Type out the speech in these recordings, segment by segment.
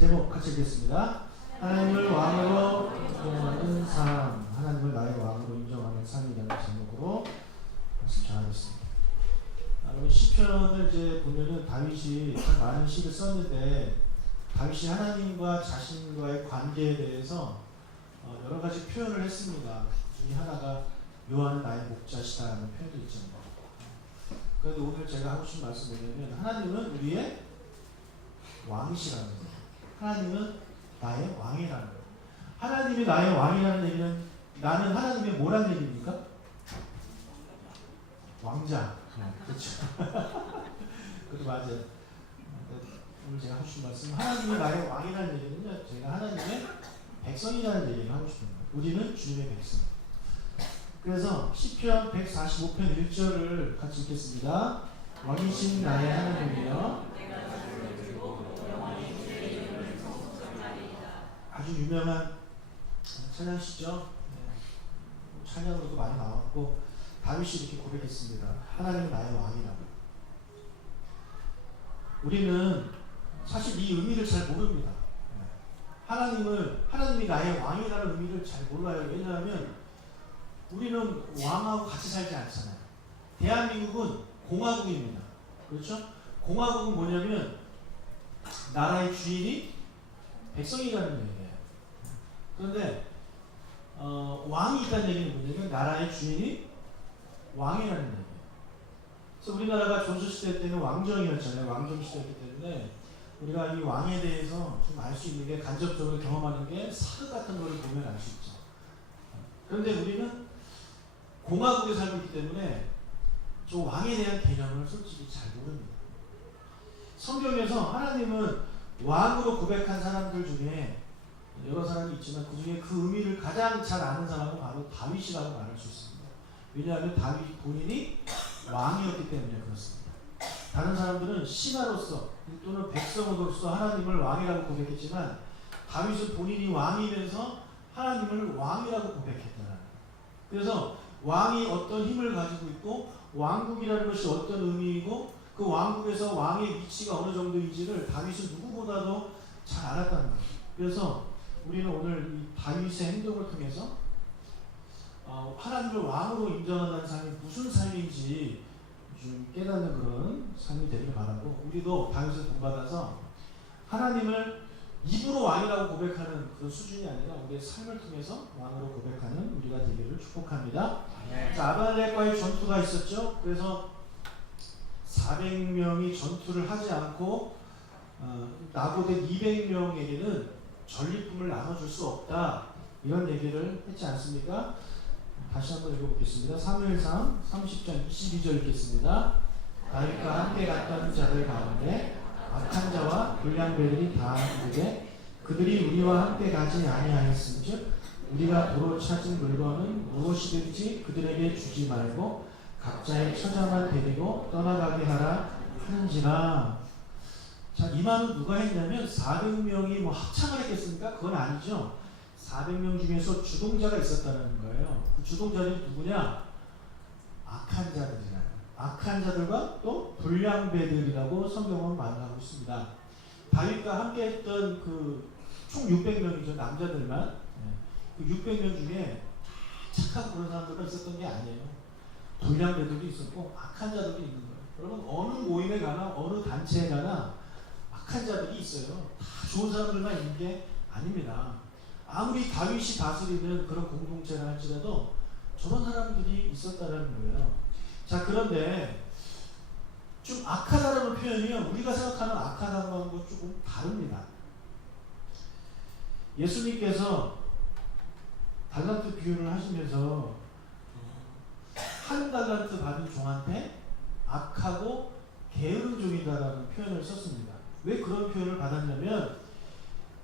제목 같이 읽겠습니다. 하나님을 왕으로 인정하는 삶, 하나님을 나의 왕으로 인정하는 삶이라는 제목으로 말씀 전하겠습니다. 우리 시편을 이제 보면은 다윗이 참 많은 시를 썼는데 다윗이 하나님과 자신과의 관계에 대해서 여러 가지 표현을 했습니다. 그 중에 하나가 여호와는 나의 목자시다라는 표현도 있죠. 그래도 오늘 제가 하고 싶은 말씀은 뭐냐면 하나님은 우리의 왕이시라는 거예요. 하나님은 나의 왕이라는 거예요. 하나님이 나의 왕이라는 얘기는 나는 하나님의 뭐라는 얘기입니까? 왕자. 그렇죠. 그것도 맞아요. 오늘 제가 하고 싶은 말씀 하나님이 나의 왕이라는 얘기는요, 제가 하나님의 백성이라는 얘기를 하고 싶은 거예요. 우리는 주님의 백성. 그래서 시편 145편 1절을 같이 읽겠습니다. 왕이신 나의 하나님이여, 아주 유명한 찬양시죠. 찬양으로도 많이 나왔고 다윗이 이렇게 고백했습니다. 하나님은 나의 왕이라고. 우리는 사실 이 의미를 잘 모릅니다. 하나님이 나의 왕이라는 의미를 잘 몰라요. 왜냐하면 우리는 왕하고 같이 살지 않잖아요. 대한민국은 공화국입니다. 그렇죠? 공화국은 뭐냐면 나라의 주인이 백성이라는 얘기예요. 그런데 왕이 있다는 얘기는 뭐냐면 나라의 주인이 왕이라는 얘기예요. 그래서 우리나라가 조선시대 때는 왕정이었잖아요. 왕정시대였기 때문에 우리가 이 왕에 대해서 좀 알 수 있는 게, 간접적으로 경험하는 게 사극 같은 거를 보면 알 수 있죠. 그런데 우리는 공화국에 살고 있기 때문에 저 왕에 대한 개념을 솔직히 잘 모릅니다. 성경에서 하나님은 왕으로 고백한 사람들 중에 여러 사람이 있지만 그 중에 그 의미를 가장 잘 아는 사람은 바로 다윗이라고 말할 수 있습니다. 왜냐하면 다윗 본인이 왕이었기 때문에 그렇습니다. 다른 사람들은 신하로서 또는 백성으로서 하나님을 왕이라고 고백했지만 다윗은 본인이 왕이면서 하나님을 왕이라고 고백했다는 거예요. 그래서 왕이 어떤 힘을 가지고 있고 왕국이라는 것이 어떤 의미이고 그 왕국에서 왕의 위치가 어느 정도인지를 다윗은 누구보다도 잘 알았다는 거예요. 그래서 우리는 오늘 이 다윗의 행동을 통해서 하나님을 왕으로 인정하는 삶이 무슨 삶인지 좀 깨닫는 그런 삶이 되길 바라고, 우리도 다윗을 본받아서 하나님을 입으로 왕이라고 고백하는 그런 수준이 아니라 우리의 삶을 통해서 왕으로 고백하는 우리가 되기를 축복합니다. 자, 아말렉과의 전투가 있었죠. 그래서 400명이 전투를 하지 않고 나고된 200명에게는 전리품을 나눠줄 수 없다, 이런 얘기를 했지 않습니까? 다시 한번 읽어보겠습니다. 사무엘상 30장 22절 읽겠습니다. 다윗과 함께 갔던 자들 가운데 악한 자와 불량배들이 다 이르되 그들이 우리와 함께 가지 아니하였은즉 우리가 도로 찾은 물건은 무엇이든지 그들에게 주지 말고 각자의 처자만 데리고 떠나가게 하라 하는지라. 자, 이 말은 누가 했냐면 400명이 뭐 합창을 했겠습니까? 그건 아니죠. 400명 중에서 주동자가 있었다는 거예요. 그 주동자들이 누구냐? 악한 자들이라. 악한 자들과 또 불량배들이라고 성경은 말하고 있습니다. 다윗과 함께 했던 그 총 600명이죠. 남자들만. 그 600명 중에 착하고 그런 사람들만 있었던 게 아니에요. 불량배들도 있었고 악한 자들도 있는 거예요. 여러분, 어느 모임에 가나 어느 단체에 가나 악한 자들이 있어요. 다 좋은 사람들만 있는 게 아닙니다. 아무리 다윗이 다스리는 그런 공동체를 할지라도 저런 사람들이 있었다는 거예요. 자, 그런데 좀 악하다라는 표현이요, 우리가 생각하는 악하다는 것과 조금 다릅니다. 예수님께서 달란트 비유를 하시면서 한 달란트 받은 종한테 악하고 게으른 종이다라는 표현을 썼습니다. 왜 그런 표현을 받았냐면,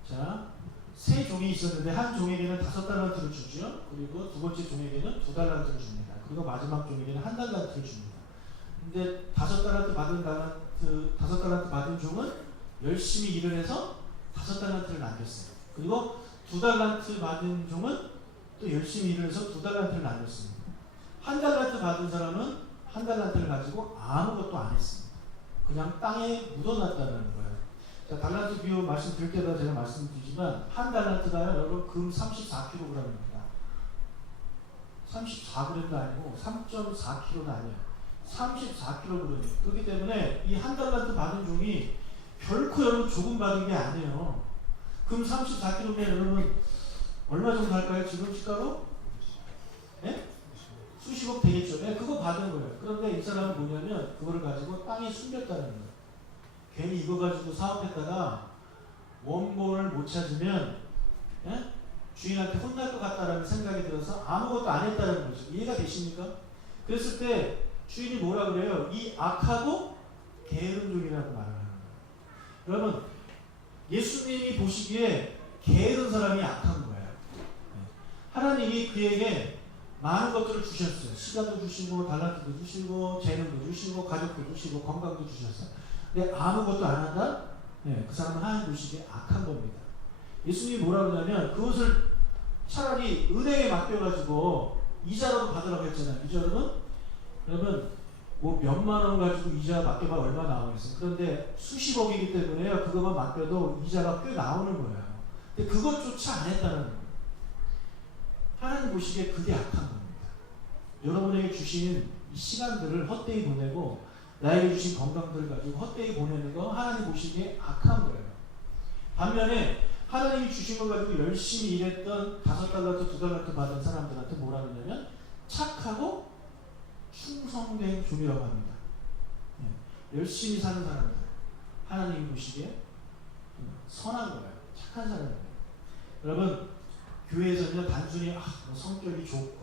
자, 세 종이 있었는데 한 종에게는 5달란트를 주죠. 그리고 두 번째 종에게는 2달란트를 줍니다. 그리고 마지막 종에게는 1달란트를 줍니다. 근데 5달란트 받은 종은 열심히 일을 해서 5달란트를 남겼어요. 그리고 2달란트 받은 종은 또 열심히 일을 해서 2달란트를 남겼습니다. 1달란트 받은 사람은 1달란트를 가지고 아무것도 안 했습니다. 그냥 땅에 묻어놨다는 거예요. 자, 달란트 비유 말씀드릴 때마다 제가 말씀드리지만 한 달란트가요 여러분 금 34kg입니다. 34g도 아니고 3.4kg도 아니에요. 34kg. 그렇기 때문에 이 한 달란트 받은 종이 결코 여러분 조금 받은 게 아니에요. 금 34kg면 여러분 얼마 정도 할까요? 지금 시가로? 네? 수십억 되겠죠. 네, 그거 받은 거예요. 그런데 이 사람은 뭐냐면 그거를 가지고 땅에 숨겼다는 거예요. 괜히 이거 가지고 사업했다가 원본을 못 찾으면 예? 주인한테 혼날 것 같다라는 생각이 들어서 아무것도 안 했다는 거죠. 이해가 되십니까? 그랬을 때 주인이 뭐라 그래요? 이 악하고 게으름종이라고 말을 하는 거예요. 여러분 예수님이 보시기에 게으른 사람이 악한 거예요. 하나님이 그에게 많은 것들을 주셨어요. 시간도 주시고 달란트도 주시고 재능도 주시고 가족도 주시고 건강도 주셨어요. 근데 아무것도 안 한다? 네, 그 사람은 하나님 보시기에 악한 겁니다. 예수님이 뭐라 그러냐면 그것을 차라리 은행에 맡겨가지고 이자라도 받으라고 했잖아요. 그죠 여러분? 여러분 뭐 몇만 원 가지고 이자 맡겨봐 얼마 나오겠어요. 그런데 수십억이기 때문에요. 그거만 맡겨도 이자가 꽤 나오는 거예요. 근데 그것조차 안 했다는 거예요. 하나님 보시기에 그게 악한 겁니다. 여러분에게 주신 이 시간들을 헛되이 보내고 나에게 주신 건강들을 가지고 헛되이 보내는 거 하나님 보시기에 악한 거예요. 반면에 하나님이 주신 걸 가지고 열심히 일했던 5달란트, 2달란트 받은 사람들한테 뭐라 그러냐면 착하고 충성된 종이라고 합니다. 네. 열심히 사는 사람들 하나님이 보시기에 선한 거예요. 착한 사람이에요. 여러분 교회에서는요 단순히 뭐 성격이 좋고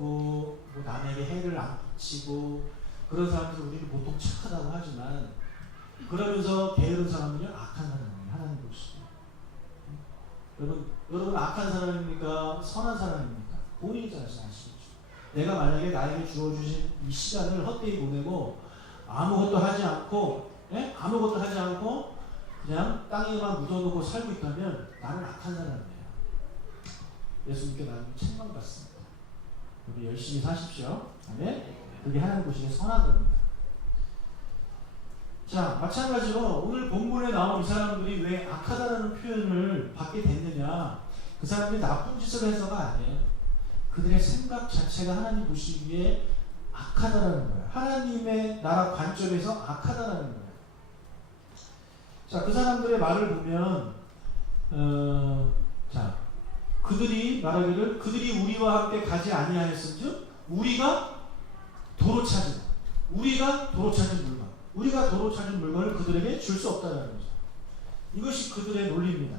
뭐 남에게 해를 안 끼치고 그런 사람들을 우리는 보통 착하다고 하지만 그러면서 게으른 사람은요 악한 사람이에요. 하나님 보시기에. 여러분 악한 사람입니까? 선한 사람입니까? 본인이 잘 아시겠죠. 내가 만약에 나에게 주어주신 이 시간을 헛되이 보내고 아무것도 하지 않고 아무것도 하지 않고 그냥 땅에만 묻어놓고 살고 있다면 나는 악한 사람이에요. 예수님께 나는 책망받습니다. 우리 열심히 사십시오. 아멘. 그게 하나님 보시기에 선한 겁니다. 자, 마찬가지로 오늘 본문에 나온 이 사람들이 왜 악하다는 표현을 받게 됐느냐? 그 사람들이 나쁜 짓을 해서가 아니에요. 그들의 생각 자체가 하나님 보시기에 악하다라는 거예요. 하나님의 나라 관점에서 악하다라는 거예요. 자, 그 사람들의 말을 보면 자, 그들이 말하기를 그들이 우리와 함께 가지 아니하였은즉 우리가 도로 찾은 물건 우리가 도로 찾은 물건을 그들에게 줄 수 없다는 거죠. 이것이 그들의 논리입니다.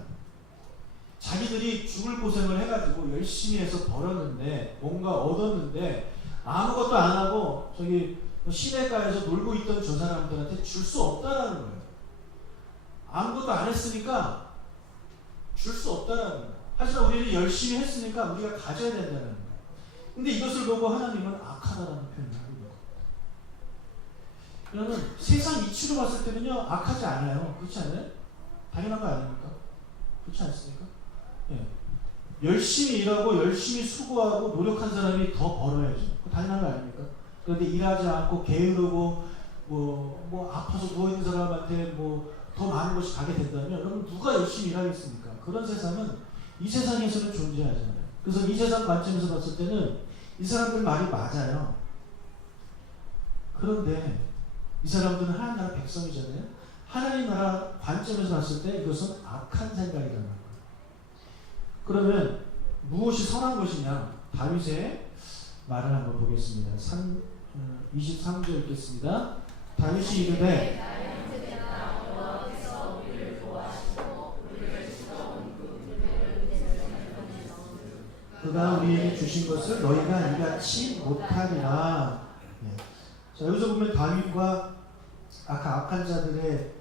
자기들이 죽을 고생을 해가지고 열심히 해서 벌었는데 뭔가 얻었는데 아무것도 안 하고 저기 시내가에서 놀고 있던 저 사람들한테 줄 수 없다라는 거예요. 아무것도 안 했으니까 줄 수 없다라는 거예요. 하지만 우리는 열심히 했으니까 우리가 가져야 된다는 거예요. 근데 이것을 보고 하나님은 악하다라는 표현을 하고 있는 겁니다. 그러면 세상 이치로 봤을 때는요 악하지 않아요. 그렇지 않아요? 당연한 거 아닙니까? 그렇지 않습니까? 예. 열심히 일하고 열심히 수고하고 노력한 사람이 더 벌어야죠. 당연한 거 아닙니까? 그런데 일하지 않고 게으르고 뭐 아파서 누워있는 사람한테 뭐 더 많은 것이 가게 된다면 여러분 누가 열심히 일하겠습니까? 그런 세상은 이 세상에서는 존재하잖아요. 그래서 이 세상 관점에서 봤을 때는 이 사람들 말이 맞아요. 그런데 이 사람들은 하나님 나라 백성이잖아요. 하나님 나라 관점에서 봤을 때 이것은 악한 생각이라는 거예요. 그러면 무엇이 선한 것이냐? 다윗의 말을 한번 보겠습니다. 23절 읽겠습니다. 다윗이 이르되 그가 우리에게 주신 것을 너희가 이같이 못하리라. 네. 자, 여기서 보면 다윗과 아까 악한 자들의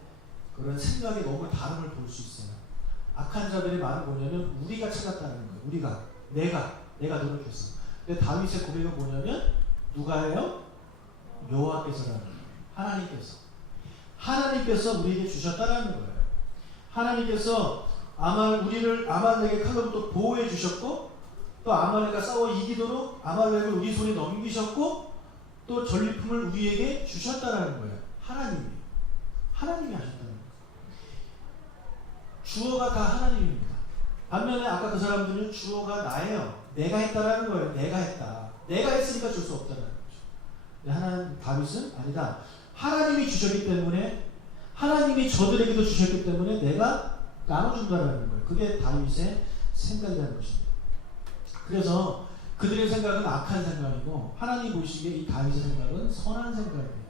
그런 생각이 너무 다름을 볼 수 있어요. 악한 자들의 말은 뭐냐면 우리가 찾았다는 거예요. 내가 노력했어. 근데 다윗의 고백은 뭐냐면 누가 해요? 여호와께서라는 거예요. 하나님께서 우리에게 주셨다라는 거예요. 하나님께서 우리를 아말렉의 칼로부터 보호해 주셨고 또 아말렉과 싸워 이기도록 아말렉을 우리 손에 넘기셨고 또 전리품을 우리에게 주셨다라는 거예요. 하나님이 하셨다는 거예요. 주어가 다 하나님입니다. 반면에 아까 그 사람들은 주어가 나예요. 내가 했다라는 거예요. 내가 했다. 내가 했으니까 줄 수 없다는 거죠. 하나님, 다윗은 아니다. 하나님이 주셨기 때문에, 하나님이 저들에게도 주셨기 때문에 내가 나눠준다라는 거예요. 그게 다윗의 생각이라는 것입니다. 그래서 그들의 생각은 악한 생각이고 하나님 보시기에 이 다윗의 생각은 선한 생각이에요.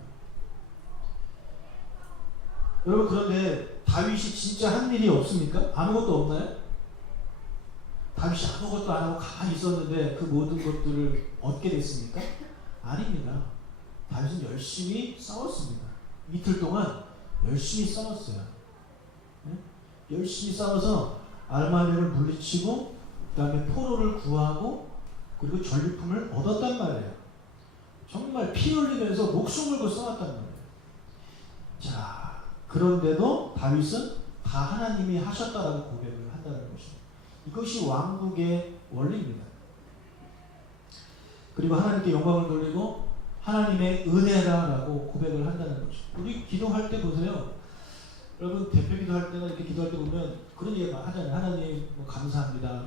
여러분, 그런데 다윗이 진짜 한 일이 없습니까? 아무것도 없나요? 다윗이 아무것도 안 하고 가만히 있었는데 그 모든 것들을 얻게 됐습니까? 아닙니다. 다윗은 열심히 싸웠습니다. 이틀 동안 열심히 싸웠어요. 네? 열심히 싸워서 알마엘을 물리치고 그 다음에 포로를 구하고 그리고 전리품을 얻었단 말이에요. 정말 피 흘리면서 목숨 걸고 싸웠단 말이에요. 자, 그런데도 다윗은 다 하나님이 하셨다라고 고백을 한다는 것입니다. 이것이 왕국의 원리입니다. 그리고 하나님께 영광을 돌리고 하나님의 은혜라라고 고백을 한다는 거죠. 우리 기도할 때 보세요. 여러분, 대표 기도할 때나 이렇게 기도할 때 보면 그런 얘기 하잖아요. 하나님 감사합니다.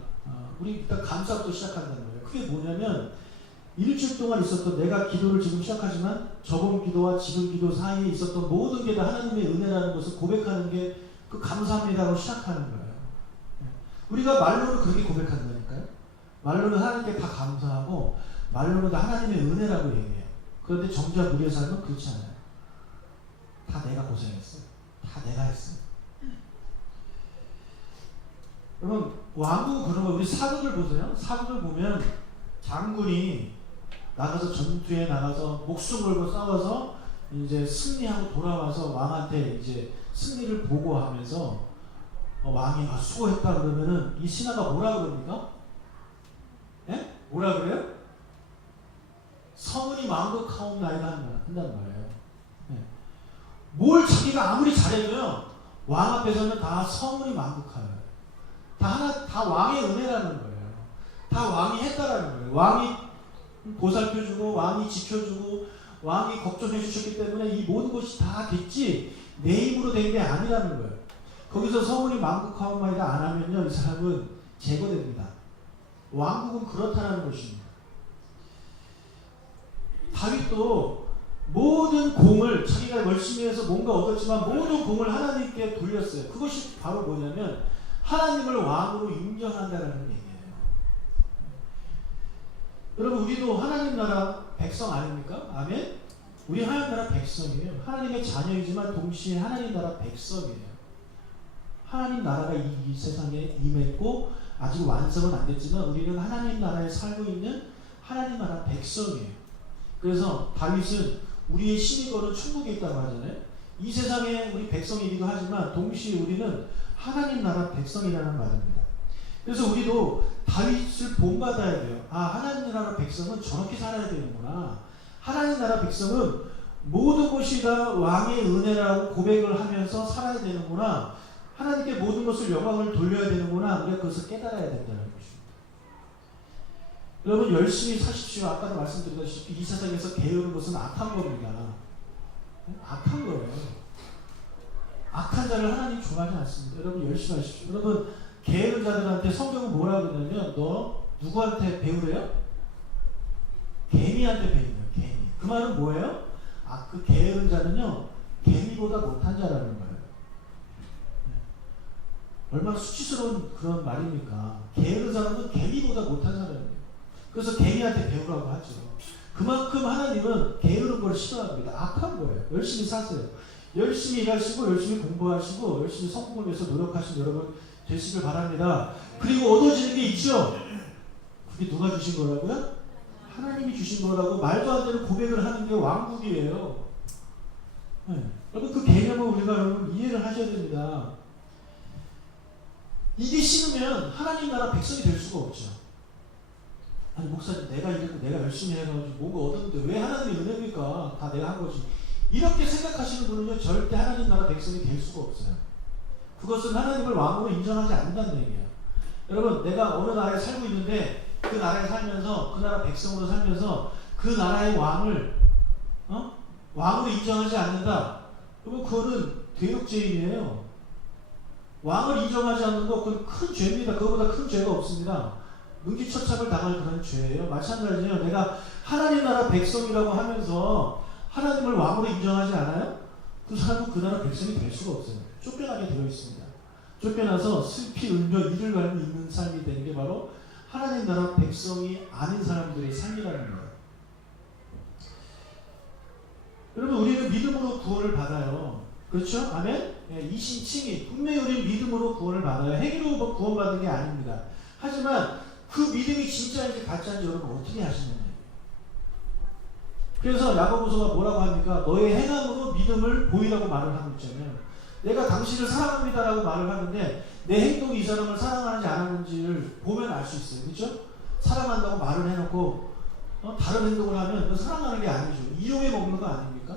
우리 일단 감사부터 시작한다는 거예요. 그게 뭐냐면 일주일 동안 있었던, 내가 기도를 지금 시작하지만 저번 기도와 지금 기도 사이에 있었던 모든 게 다 하나님의 은혜라는 것을 고백하는 게 그 감사합니다로 시작하는 거예요. 우리가 말로는 그렇게 고백한다니까요. 말로는 하나님께 다 감사하고 말로는 다 하나님의 은혜라고 얘기해요. 그런데 정작 우리의 삶은 그렇지 않아요. 다 내가 고생했어요. 다 내가 했어요. 여러분, 왕국은 그런 거예요. 우리 사극을 보세요. 사극을 보면 장군이 나가서 전투에 나가서 목숨 걸고 싸워서 이제 승리하고 돌아와서 왕한테 이제 승리를 보고하면서 왕이 수고했다 그러면은 이 신하가 뭐라 그럽니까? 예? 뭐라 그래요? 성은이 망극하옵나이다 한단 말이에요. 예. 뭘 자기가 아무리 잘해도요, 왕 앞에서는 다 성은이 망극하여요. 다 왕의 은혜라는 거예요. 다 왕이 했다라는 거예요. 왕이 보살펴주고 왕이 지켜주고 왕이 걱정해 주셨기 때문에 이 모든 것이 다 됐지 내 힘으로 된 게 아니라는 거예요. 거기서 성은이 망극하옵나이다 안 하면요, 이 사람은 제거됩니다. 왕국은 그렇다는 것입니다. 다윗도 모든 공을 자기가 열심히 해서 뭔가 얻었지만 모든 공을 하나님께 돌렸어요. 그것이 바로 뭐냐면 하나님을 왕으로 인정한다는 얘기예요. 여러분, 우리도 하나님 나라 백성 아닙니까? 아멘? 우리 하나님 나라 백성이에요. 하나님의 자녀이지만 동시에 하나님 나라 백성이에요. 하나님 나라가 이 세상에 임했고 아직 완성은 안 됐지만 우리는 하나님 나라에 살고 있는 하나님 나라 백성이에요. 그래서 다윗은 우리의 힘이 거는 천국에 있다고 하잖아요. 이 세상에 우리 백성이기도 하지만 동시에 우리는 하나님 나라 백성이라는 말입니다. 그래서 우리도 다윗을 본받아야 돼요. 아, 하나님 나라 백성은 저렇게 살아야 되는구나. 하나님 나라 백성은 모든 것이 다 왕의 은혜라고 고백을 하면서 살아야 되는구나. 하나님께 모든 것을 영광을 돌려야 되는구나. 우리가 그것을 깨달아야 된다는 것입니다. 여러분, 열심히 사십시오. 아까도 말씀드렸다시피 이 세상에서 게으른 것은 악한 겁니다. 악한 거예요. 악한 자를 하나님 좋아하지 않습니다. 여러분, 열심히 하십시오. 여러분, 게으른 자들한테 성경은 뭐라 그러냐면 너 누구한테 배우래요? 개미한테 배우래요. 개미. 그 말은 뭐예요? 그 게으른 자는요, 개미보다 못한 자라는 거예요. 얼마나 수치스러운 그런 말입니까? 게으른 사람은 개미보다 못한 사람이에요. 그래서 개미한테 배우라고 하죠. 그만큼 하나님은 게으른 걸 싫어합니다. 악한 거예요. 열심히 사세요. 열심히 일하시고 열심히 공부하시고 열심히 성공을 위해서 노력하신 여러분 되시길 바랍니다. 그리고 얻어지는 게 있죠. 그게 누가 주신 거라고요? 하나님이 주신 거라고 말도 안 되는 고백을 하는 게 왕국이에요. 네. 여러분, 그 개념을 우리가 여러분 이해를 하셔야 됩니다. 이게 싫으면 하나님 나라 백성이 될 수가 없죠. 아니, 목사님, 내가 이랬고 내가 열심히 해가지고 뭔가 얻었는데 왜 하나님의 은혜입니까? 다 내가 한 거지. 이렇게 생각하시는 분은요, 절대 하나님 나라 백성이 될 수가 없어요. 그것은 하나님을 왕으로 인정하지 않는다는 얘기예요. 여러분, 내가 어느 나라에 살고 있는데 그 나라에 살면서 그 나라 백성으로 살면서 그 나라의 왕을 왕으로 인정하지 않는다. 그러면 그거는 대역죄인이에요. 왕을 인정하지 않는 거 그건 큰 죄입니다. 그거보다 큰 죄가 없습니다. 능지처참을 당할 그런 죄예요. 마찬가지예요. 내가 하나님 나라 백성이라고 하면서 하나님을 왕으로 인정하지 않아요? 그 사람은 그 나라 백성이 될 수가 없어요. 쫓겨나게 되어 있습니다. 쫓겨나서 슬피 울며 이를 갈고 있는 삶이 되는 게 바로 하나님 나라 백성이 아닌 사람들의 삶이라는 거예요. 여러분, 우리는 믿음으로 구원을 받아요. 그렇죠? 아멘? 네, 이신칭이 분명히 우리는 믿음으로 구원을 받아요. 행위로 구원받는 게 아닙니다. 하지만 그 믿음이 진짜인지 가짜인지 여러분 어떻게 아시느냐. 그래서 야고보서가 뭐라고 합니까? 너의 행함으로 믿음을 보이라고 말을 하고 있잖아요. 내가 당신을 사랑합니다라고 말을 하는데 내 행동이 이 사람을 사랑하는지 안 하는지를 보면 알 수 있어요. 그렇죠? 사랑한다고 말을 해놓고 다른 행동을 하면 사랑하는 게 아니죠. 이용해 먹는 거 아닙니까?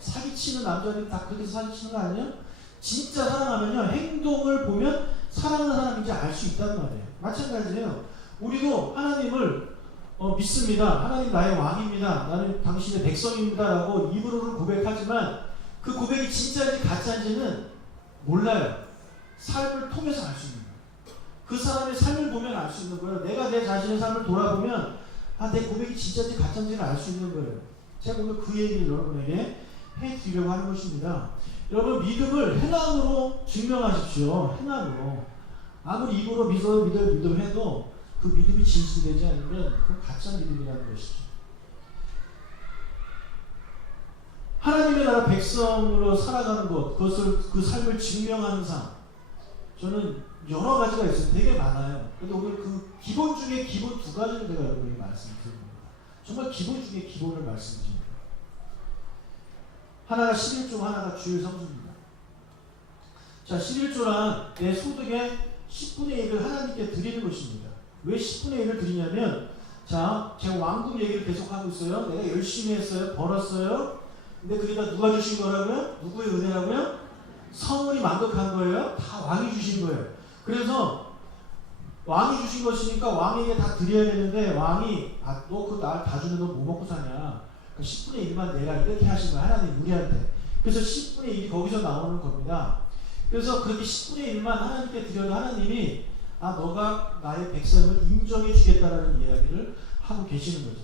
사기치는 남자들이 다 그렇게 사기치는 거 아니에요? 진짜 사랑하면요, 행동을 보면 사랑하는 사람인지 알 수 있단 말이에요. 마찬가지예요. 우리도 하나님을 믿습니다. 하나님 나의 왕입니다. 나는 당신의 백성입니다. 라고 입으로는 고백하지만 그 고백이 진짜인지 가짜인지는 몰라요. 삶을 통해서 알 수 있는 거예요. 그 사람의 삶을 보면 알 수 있는 거예요. 내가 내 자신의 삶을 돌아보면 내 고백이 진짜인지 가짜인지를 알 수 있는 거예요. 제가 오늘 그 얘기를 여러분에게 해드리려고 하는 것입니다. 여러분, 믿음을 행함으로 증명하십시오. 행함으로. 아무리 입으로 믿음 해도 그 믿음이 진실이 되지 않으면 그건 가짜 믿음이라는 것이죠. 하나님의 나라 백성으로 살아가는 것, 그 삶을 증명하는 삶, 저는 여러 가지가 있어요. 되게 많아요. 그런데 오늘 그 기본 중에 기본 두 가지를 제가 여러분에게 말씀드립니다. 정말 기본 중에 기본을 말씀드립니다. 하나가 11조, 하나가 주일 성수입니다. 자, 11조란 내 소득의 10분의 1을 하나님께 드리는 것입니다. 왜 10분의 1을 드리냐면, 자, 제가 왕국 얘기를 계속 하고 있어요. 내가 열심히 했어요. 벌었어요. 근데 그게 다 누가 주신 거라고요? 누구의 은혜라고요? 성은이 만극한 거예요. 다 왕이 주신 거예요. 그래서 왕이 주신 것이니까 왕에게 다 드려야 되는데, 왕이 너 그거 날 다 주는데 너 뭐 먹고 사냐? 10분의 1만 내가 이렇게 하신 거야. 하나님 우리한테. 그래서 10분의 1이 거기서 나오는 겁니다. 그래서 그렇게 10분의 1만 하나님께 드려도 하나님이 너가 나의 백성을 인정해 주겠다라는 이야기를 하고 계시는 거죠.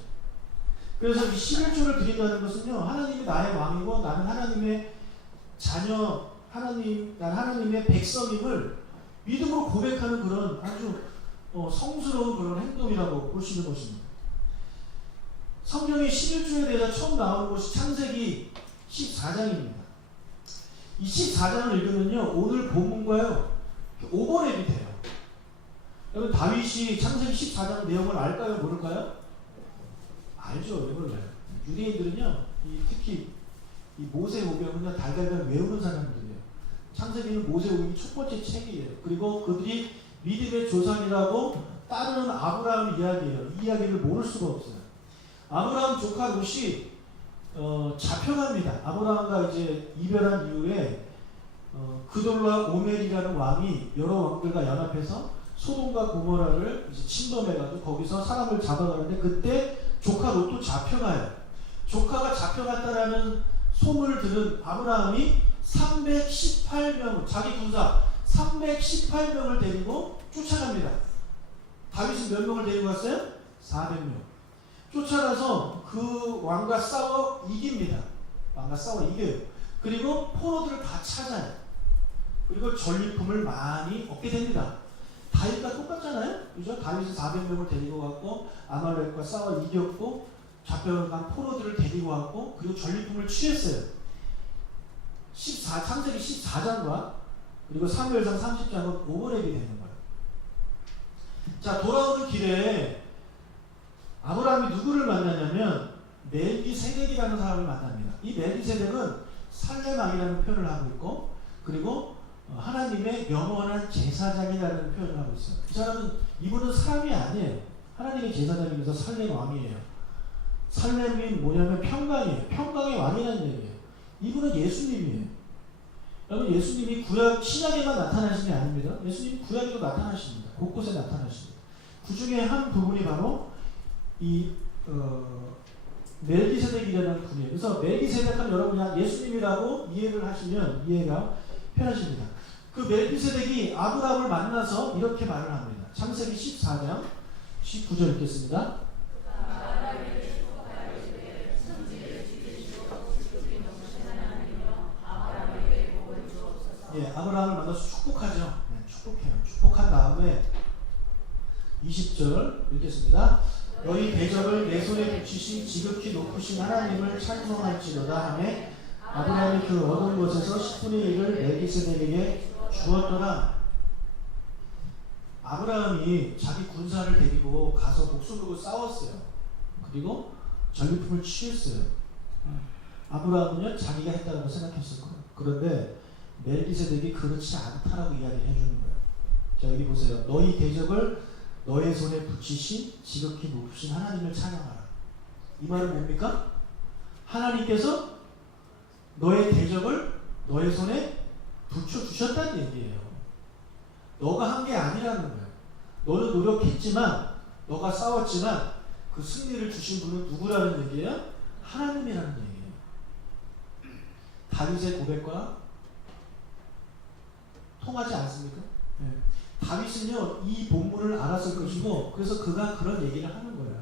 그래서 이 11조를 드린다는 것은요, 하나님이 나의 왕이고 나는 하나님의 자녀, 나는 하나님의 백성임을 믿음으로 고백하는 그런 아주 성스러운 그런 행동이라고 볼 수 있는 것입니다. 성경의 11조에 대해서 처음 나오는 것이 창세기 14장입니다. 이 14장을 읽으면요, 오늘 본문과요 오버랩이 돼요. 여러분, 다윗이 창세기 14장 내용을 알까요? 모를까요? 알죠. 몰라요. 유대인들은요, 특히 이 모세오경은요 달달달 외우는 사람들이에요. 창세기는 모세오경이 첫 번째 책이에요. 그리고 그들이 믿음의 조상이라고 따르는 아브라함 이야기예요. 이 이야기를 모를 수가 없어요. 아브라함 조카 롯이 잡혀갑니다. 아브라함과 이제 이별한 이후에 그돌라 오멜이라는 왕이 여러 왕들과 연합해서 소돔과 고모라를 이제 침범해가지고 거기서 사람을 잡아가는데, 그때 조카 롯도 잡혀가요. 조카가 잡혀갔다라는 소문을 들은 아브라함이 318명, 자기 군사 318명을 데리고 쫓아갑니다. 다윗은 몇 명을 데리고 갔어요? 400명. 쫓아가서 그 왕과 싸워 이깁니다. 왕과 싸워 이겨요. 그리고 포로들을 다 찾아요. 그리고 전리품을 많이 얻게 됩니다. 다윗과 똑같잖아요. 그죠? 다윗은 400명을 데리고 갔고 아말렉과 싸워 이겼고 잡혀간 포로들을 데리고 왔고 그리고 전리품을 취했어요. 창세기 14장과 그리고 사무엘상 30장은 오버랩이 되는 거예요. 자, 돌아오는 길에 아브라함이 누구를 만나냐면 멜기세덱이라는 사람을 만납니다. 이 멜기세덱은 살레망이라는 표현을 하고 있고, 그리고 하나님의 영원한 제사장이라는 표현을 하고 있어요. 이 사람은, 이분은 사람이 아니에요. 하나님의 제사장이면서 살렘 왕이에요. 살렘이 뭐냐면 평강이에요. 평강의 왕이라는 얘기예요. 이분은 예수님이에요. 여러분, 예수님이 신약에만 나타나시는 게 아닙니다. 예수님이 구약에도 나타나십니다. 곳곳에 나타나십니다. 그 중에 한 부분이 바로 이 멜기세덱이라는 분이에요. 그래서 멜기세덱은 여러분이 예수님이라고 이해를 하시면 이해가 편하십니다. 그 멜기세덱이 아브라함을 만나서 이렇게 말을 합니다. 창세기 14장 19절 읽겠습니다. 예, 아브라함을 만나서 축복하죠. 네, 축복해요. 축복한 다음에 20절 읽겠습니다. 너희 대적을 내 손에 붙이신 지극히 높으신 하나님을 찬송할지로다 하매 아브라함이 그 얻은 것에서 10분의 1을 멜기세덱에게 주었더라. 아브라함이 자기 군사를 데리고 가서 목숨 걸고 싸웠어요. 그리고 전리품을 취했어요. 아브라함은요 자기가 했다고 생각했을 거예요. 그런데 멜기세덱이 그렇지 않다라고 이야기를 해주는 거예요. 자 여기 보세요. 너희 대적을 너의 손에 붙이신 지극히 높으신 하나님을 찬양하라. 이 말은 뭡니까? 하나님께서 너의 대적을 너의 손에 붙여주셨다는 얘기예요. 너가 한 게 아니라는 거예요. 너는 노력했지만 너가 싸웠지만 그 승리를 주신 분은 누구라는 얘기예요? 하나님이라는 얘기예요. 다윗의 고백과 통하지 않습니까? 네. 다윗은요 이 본문을 알았을 것이고 그래서 그가 그런 얘기를 하는 거예요.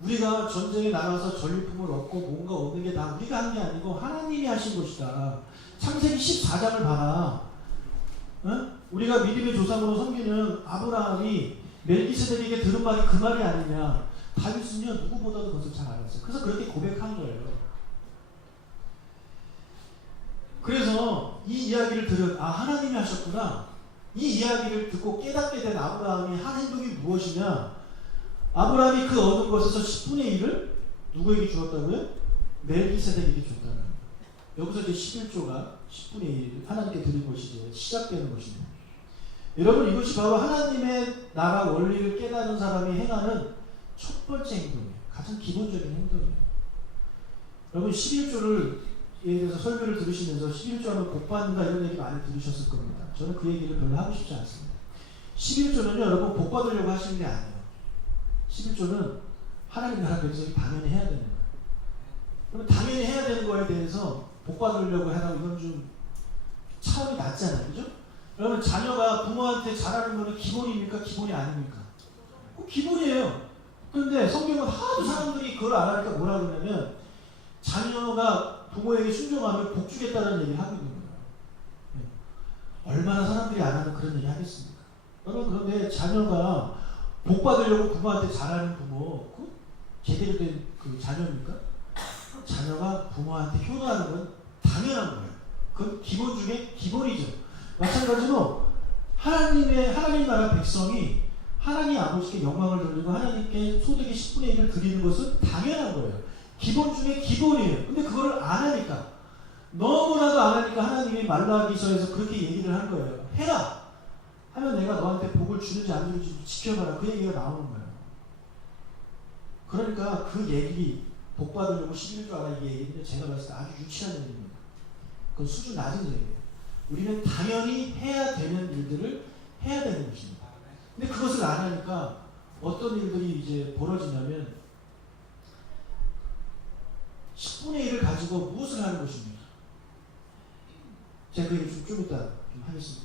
우리가 전쟁에 나가서 전리품을 얻고 뭔가 얻는 게 다 우리가 한 게 아니고 하나님이 하신 것이다. 창세기 14장을 봐라. 어? 우리가 믿음의 조상으로 섬기는 아브라함이 멜기세덱에게 들은 말이 그 말이 아니냐. 다윗은요 누구보다도 그것을 잘 알았어요. 그래서 그렇게 고백한 거예요. 그래서 이 이야기를 들은 하나님이 하셨구나. 이 이야기를 듣고 깨닫게 된 아브라함이 한 행동이 무엇이냐. 아브라함이 그 얻은 것에서 10분의 1을 누구에게 주었다고요? 멜기세덱에게 줬다는 거예요. 여기서 이제 11조가 10분의 1 하나님께 드린 것이 이제 시작되는 것입니다. 여러분 이것이 바로 하나님의 나라 원리를 깨달은 사람이 행하는 첫 번째 행동이에요. 가장 기본적인 행동이에요. 여러분 11조를 예에 대해서 설교를 들으시면서 11조 하면 복 받는다 이런 얘기 많이 들으셨을 겁니다. 저는 그 얘기를 별로 하고 싶지 않습니다. 11조는요 여러분 복 받으려고 하시는 게 아니에요. 11조는 하나님 나라 백성이 당연히 해야 되는 거예요. 그러면 당연히 해야 되는 거에 대해서 복 받으려고 하라고 이건 좀 차원이 낮잖아요. 그죠? 여러분 자녀가 부모한테 잘하는 거는 기본입니까? 기본이 아닙니까? 기본이에요. 그런데 성경은 하도 사람들이 그걸 안 하니까 뭐라 그러냐면 자녀가 부모에게 순종하면 복 주겠다는 얘기를 하고 있는 거예요. 얼마나 사람들이 안 하면 그런 얘기 하겠습니까? 여러분 그런데 자녀가 복 받으려고 부모한테 잘하는 부모 제대로 된 그 자녀입니까? 자녀가 부모한테 효도하는 건 당연한 거예요. 그건 기본 중에 기본이죠. 마찬가지로 하나님 나라 백성이 하나님 아버지께 영광을 돌리고 하나님께 소득의 10분의 1을 드리는 것은 당연한 거예요. 기본 중에 기본이에요. 근데 그걸 안 하니까 너무나도 안 하니까 하나님이 말라기서에서 그렇게 얘기를 한 거예요. 해라! 하면 내가 너한테 복을 주는지 안 주는지 지켜봐라. 그 얘기가 나오는 거예요. 그러니까 그 얘기 복 받으려고 11조 하라 이 얘기는 제가 봤을 때 아주 유치한 얘기입니다. 그건 수준 낮은 얘기예요. 우리는 당연히 해야 되는 일들을 해야 되는 것입니다. 근데 그것을 안 하니까 어떤 일들이 이제 벌어지냐면 10분의 1을 가지고 무엇을 하는 것입니까? 제가 그 얘기 좀 이따 좀 하겠습니다.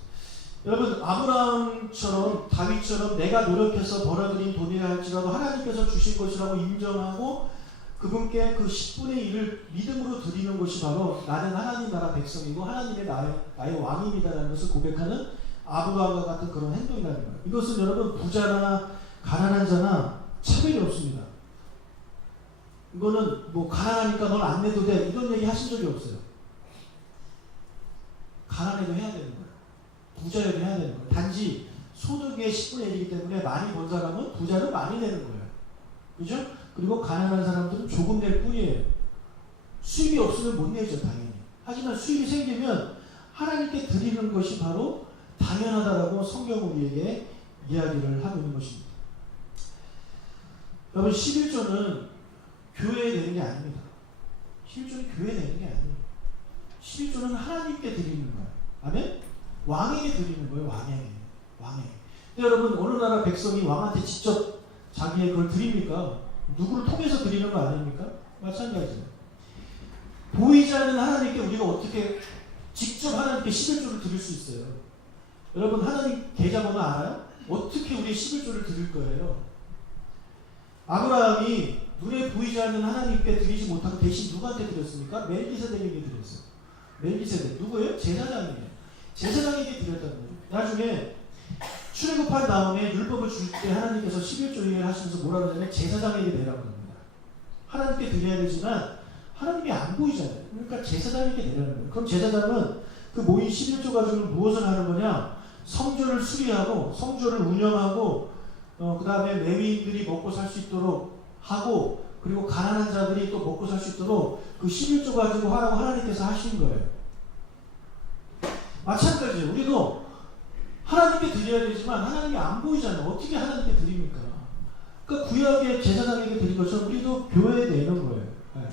여러분 아브라함처럼 다윗처럼 내가 노력해서 벌어들인 돈이라 할지라도 하나님께서 주신 것이라고 인정하고 그분께 그 10분의 1을 믿음으로 드리는 것이 바로 나는 하나님 나라 백성이고 하나님의 나의 왕입니다라는 것을 고백하는 아브라함과 같은 그런 행동이라는 거예요. 이것은 여러분 부자나 가난한 자나 차별이 없습니다. 이거는 뭐 가난하니까 넌 안 내도 돼 이런 얘기 하신 적이 없어요. 가난해도 해야 되는 거예요. 부자여도 해야 되는 거예요. 단지 소득의 10분의 1이기 때문에 많이 번 사람은 부자는 많이 내는 거예요. 그죠? 그리고 가난한 사람들은 조금 낼 뿐이에요. 수입이 없으면 못 내죠 당연히. 하지만 수입이 생기면 하나님께 드리는 것이 바로 당연하다라고 성경은 우리에게 이야기를 하고 있는 것입니다. 여러분 11조는 교회에 내는 게 아닙니다. 11조는 교회에 내는 게 아니에요. 11조는 하나님께 드리는 거예요. 아멘? 왕에게 드리는 거예요. 왕에게. 근데 여러분 어느 나라 백성이 왕한테 직접 자기의 그걸 드립니까? 누구를 통해서 드리는 거 아닙니까? 마찬가지예요. 보이지 않는 하나님께 우리가 어떻게 직접 하나님께 11조를 드릴 수 있어요. 여러분 하나님 계좌번호 알아요? 어떻게 우리의 11조를 드릴 거예요? 아브라함이 눈에 보이지 않는 하나님께 드리지 못하고 대신 누구한테 드렸습니까? 멜기세덱에게 드렸어요. 멜기세덱 누구예요? 제사장이에요. 제사장에게 드렸다는 거예요. 나중에 출애굽한 다음에 율법을 줄 때 하나님께서 11조 얘기를 하시면서 뭐라 그러냐면 제사장에게 내라고 합니다. 하나님께 드려야 되지만 하나님이 안 보이잖아요. 그러니까 제사장에게 내라는 거예요. 그럼 제사장은 그 모인 11조 가지고 무엇을 하는 거냐? 성전을 수리하고 성전을 운영하고 그 다음에 레위인들이 먹고 살 수 있도록 하고 그리고 가난한 자들이 또 먹고 살 수 있도록 그 11조 가지고 하라고 하나님께서 하신 거예요. 마찬가지예요. 우리도 하나님께 드려야 되지만 하나님이 안 보이잖아요. 어떻게 하나님께 드립니까? 그러니까 구약의 제사장에게 드린 것처럼 우리도 교회에 내는 거예요. 네.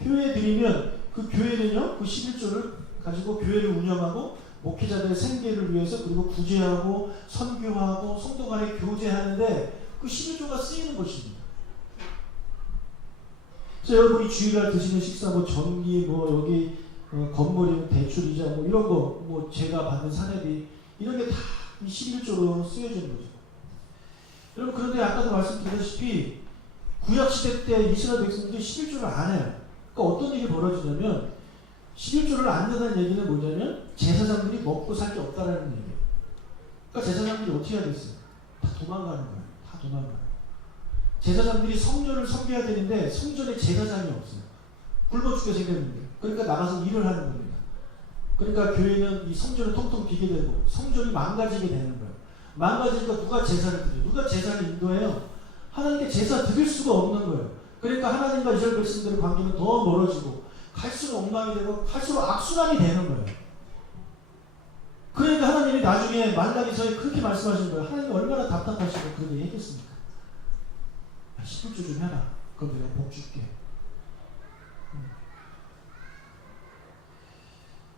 교회에 드리면 그 교회는요, 그 11조를 가지고 교회를 운영하고 목회자들의 생계를 위해서 그리고 구제하고 선교하고 성도 간에 교제하는데 그 11조가 쓰이는 것입니다. 그래서 여러분이 주일날 드시는 식사 뭐 전기 뭐 여기 건물이면 대출이자 뭐 이런 거 뭐 제가 받는 사례비 이런 게 다 이 11조로 쓰여지는 거죠. 여러분 그런데 아까도 말씀드렸다시피 구약시대 때 이스라엘 백성들이 11조를 안 해요. 그러니까 어떤 일이 벌어지냐면 11조를 안 내다는 얘기는 뭐냐면 제사장들이 먹고 살 게 없다라는 얘기예요. 그러니까 제사장들이 어떻게 하겠어요? 다 도망가는 거예요. 다 도망가요. 제사장들이 성전을 섬겨야 되는데 성전에 제사장이 없어요. 굶어 죽게 생겼는데. 그러니까 나가서 일을 하는 겁니다. 그러니까 교회는 이 성전을 통통 비게 되고 성전이 망가지게 되는 거예요. 망가지니까 누가 제사를 드려요? 누가 제사를 인도해요? 하나님께 제사 드릴 수가 없는 거예요. 그러니까 하나님과 이스라엘 백성들의 관계는 더 멀어지고 갈수록 엉망이 되고 갈수록 악순환이 되는 거예요. 그러니까 하나님이 나중에 말라기서에 그렇게 말씀하시는 거예요. 하나님이 얼마나 답답하시고 그런 얘기 했겠습니까? 11조 좀 해라. 그럼 내가 복 줄게.